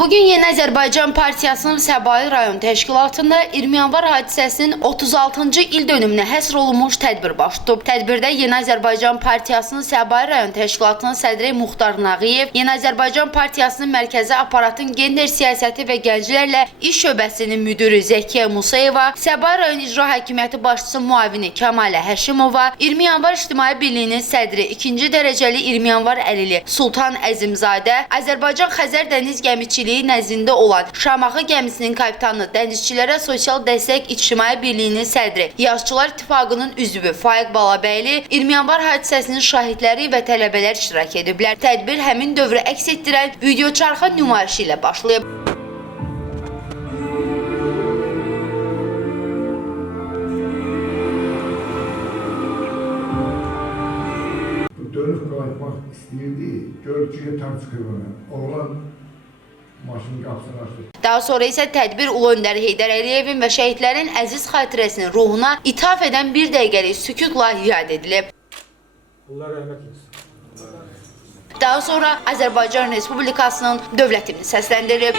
Bugün Yeni Azərbaycan Partiyasının Səbail rayon təşkilatında 20 yanvar hadisəsinin 36-cı il dönümünə həsr olunmuş tədbir baş tutub. Tədbirdə Yeni Azərbaycan Partiyasının Səbail rayon təşkilatının sədri Muxtar Nağıyev, Yeni Azərbaycan Partiyasının mərkəzi aparatın gender siyasəti və gənclərlə iş şöbəsinin müdürü Zəkiyə Musayeva, Səbail rayon icra hakimiyyəti başçısı müavini Kəmalə Həşimova, 20 yanvar İctimai Birliyinin sədri 2-ci dərəcəli 20 yanvar əlili Sultan Əzimzadə, Azərbaycan Xəzər Dəniz Gəmiçiliyi nəzdində olan Şamaxı gəmisinin kapitanı, dənizçilərə sosial dəstək İctimai Birliyinin sədri, Yazıçılar İttifaqının üzvü Faiq Balabəyli, 20 yanvar hadisəsinin şahidləri və tələbələr iştirak ediblər. Tədbir həmin dövrü əks etdirən videoçarxa nümayişi ilə başlayıb. Dönüp qayıtmaq istəyirdi, görücüyə tam çıxır ona. Oğlan maşının qapısını açdı. Daha sonra isə tədbir Ulu Öndər Heydər Əliyevin və şəhidlərin əziz xatirəsinin ruhuna ithaf edən bir dəqiqəlik sükutla yad edilib. Allah rəhmət etsin. Daha sonra Azərbaycan Respublikasının dövlətini səsləndirib.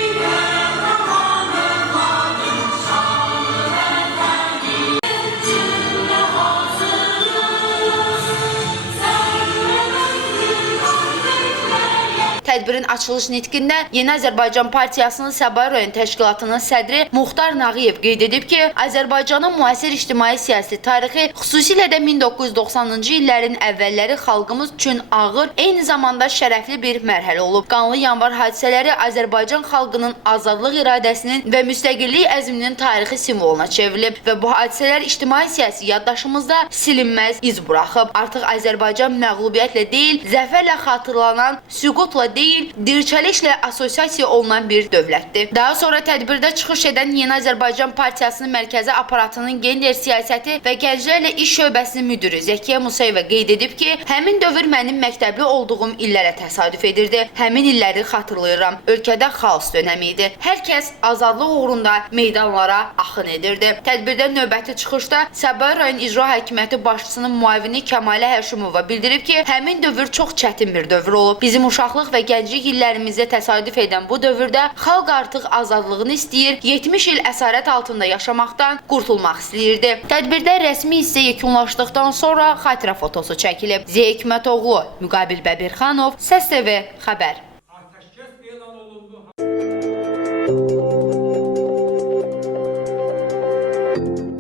Tədbirin açılış nitqində Yeni Azərbaycan Partiyasının Səbail rayon təşkilatının sədri Muxtar Nağıyev qeyd edib ki, Azərbaycanın müasir ictimai-siyasi tarixi, xüsusilə də 1990-cı illərin əvvəlləri xalqımız üçün ağır, eyni zamanda şərəfli bir mərhələ olub. Qanlı yanvar hadisələri Azərbaycan xalqının azadlıq iradəsinin və müstəqillik əzminin tarixi simvoluna çevrilib və bu hadisələr ictimai-siyasi yaddaşımızda silinməz iz buraxıb. Artıq Azərbaycan məğlubiyyətlə deyil, zəfərlə xatırlanan, süqutla deyil, dirçəlişlə assosiasiya olunan bir dövlətdir. Daha sonra tədbirdə çıxış edən Yeni Azərbaycan Partiyasının mərkəzi aparatının gender siyasəti və gənclərlə iş şöbəsinin müdürü Zəkiyə Musayeva qeyd edib ki, həmin dövr mənim məktəbli olduğum illərə təsadüf edirdi. Həmin illəri xatırlayıram. Ölkədə xaos dönəmi idi. Hər kəs azadlıq uğrunda meydanlara axın edirdi. Tədbirdə növbəti çıxışda Səbail rayon icra hakimiyyəti başçısının müavini Kəmalə Həşimova bildirib ki, həmin dövr çox çətin bir dövr olub. Bizim uşaqlıq və gənclik illərimizdə təsadüf edən bu dövrdə xalq artıq azadlığını istəyir, 70 il əsarət altında yaşamaqdan qurtulmaq istəyirdi. Tədbirdə rəsmi hissə yekunlaşdıqdan sonra xatirə fotosu çəkilib. Ziya Hikmətoğlu, Müqabil Bəbirxanov, Səs TV xəbər.